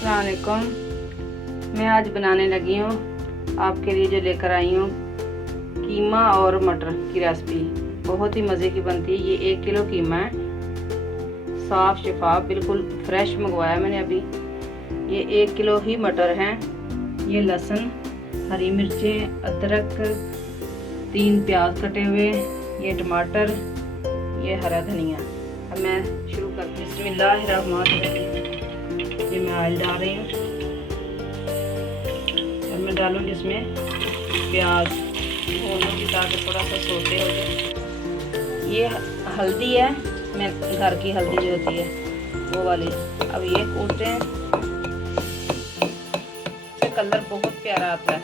अस्सलाम वालेकुम। मैं आज बनाने लगी हूँ आपके लिए जो लेकर आई हूँ कीमा और मटर की रेसिपी। बहुत ही मज़े की बनती है। ये 1 किलो कीमा है, साफ शफाफ बिल्कुल फ्रेश मंगवाया मैंने अभी। ये 1 किलो ही मटर हैं। ये लहसुन, हरी मिर्चें, अदरक, 3 प्याज कटे हुए, ये टमाटर, ये हरा धनिया। अब मैं शुरू करती हूँ। बिस्मिल्लाहिर्रहमानिर्रहीम। ये मैं ऑयल डाल रही हूँ। अब मैं डालूँगी इसमें प्याज, भूनूंगी ताकि थोड़ा सा सोते हो जाए। ये हल्दी है, मैं घर की हल्दी जो होती है वो वाली। अब ये कूटते हैं, इससे कलर बहुत प्यारा आता है।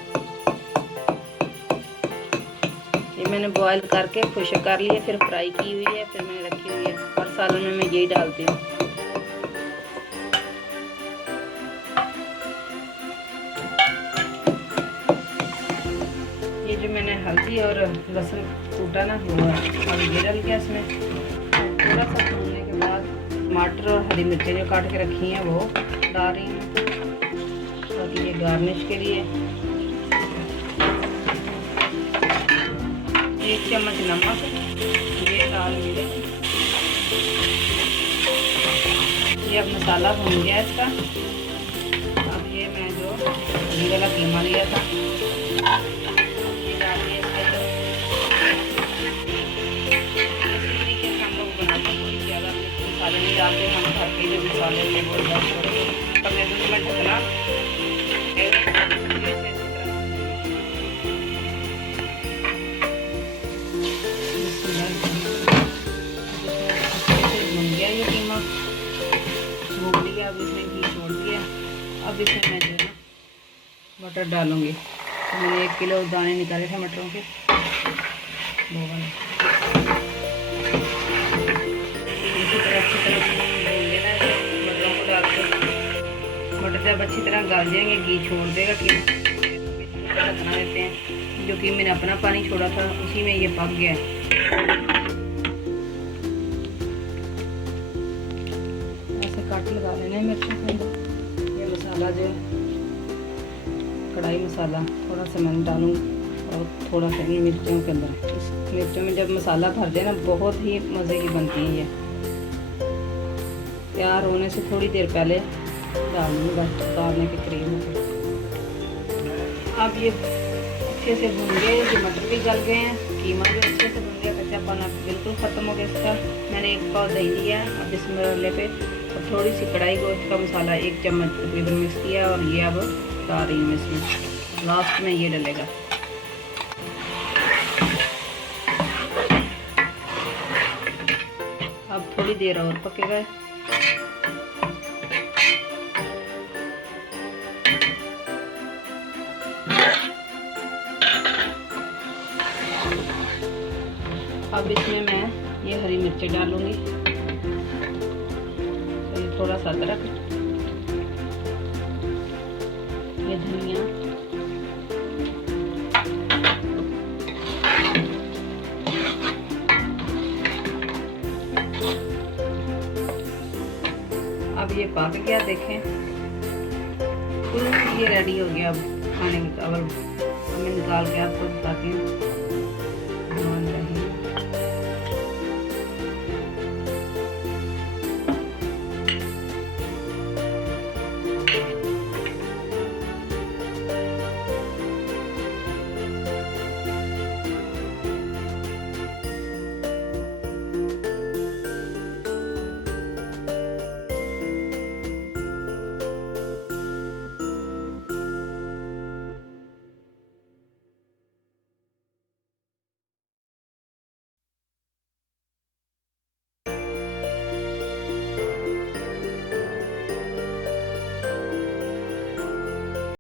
ये मैंने बॉईल करके खुश्क कर लिए, फिर फ्राई की हुई है, फिर मैंने रखी हुई है। हर सालन में मैं यही डालती हूँ। ये जो मैंने हल्दी और लहसुन कूटा ना वो है। अब ये डाल गया इसमें। थोड़ा सा भूनने के बाद टमाटर और हरी मिर्चें जो काट के रखी हैं वो डाल रही हूँ, ताकि ये गार्निश के लिए। 1 चम्मच नमक ये डाल दिए। ये अब मसाला भून गया इसका। अब ये मैं जो हरी वाला कीमा लिया था ये डाल दिया इसके अंदर। इसी तरीके से हम लोग बनाते हैं, कोई ज़्यादा मसाले नहीं डालते। हम घर के जो मसाले हैं वो डालते हैं। तब मैं 2 मिनट ढकना भून लिया। अब इसमें घी छोड़ दिया। अब इसमें मैं जो है मटर डालूंगी। तो मैंने 1 किलो दाने निकाले थे मटरों के, वो वाले। इसी तरह अच्छी तरह भून लेना है मटरों को डाल के। मटर जब अच्छी तरह गल जाएंगे, घी छोड़ देगा कि ढकना देते हैं। जो कि मैंने अपना पानी छोड़ा था उसी में ये पक गया है। काट लगा लेना है मिर्चों के अंदर। ये मसाला जो कढ़ाई मसाला थोड़ा सा मैं डालूँगी और थोड़ा सा इन मिर्चों के अंदर। इस मिर्चों में जब मसाला भर जाए ना बहुत ही मज़े की बनती है। ये तैयार होने से थोड़ी देर पहले डालूँगी, बस डालने के करीब हो। अब ये अच्छे से भून गए, ये मटर भी गल गए हैं, कीमा भी अच्छे से भून गया, कच्चापन बिल्कुल ख़त्म हो गया इसका। मैंने 1 पाव दही लिया है। अब इस मसाले पे और थोड़ी सी कढ़ाई गोश्त का मसाला 1 चम्मच तकरीबन मिक्स किया और ये अब डाल रही हूँ इसमें। लास्ट में ये डलेगा। अब थोड़ी देर और पकेगा। अब इसमें मैं ये हरी मिर्चें डालूंगी, थोड़ा सा अदरक, ये धनिया, अब ये पक गया देखें, ये रेडी हो गया। अब खाने के अब मैं निकाल के आपको दिखाती हूँ।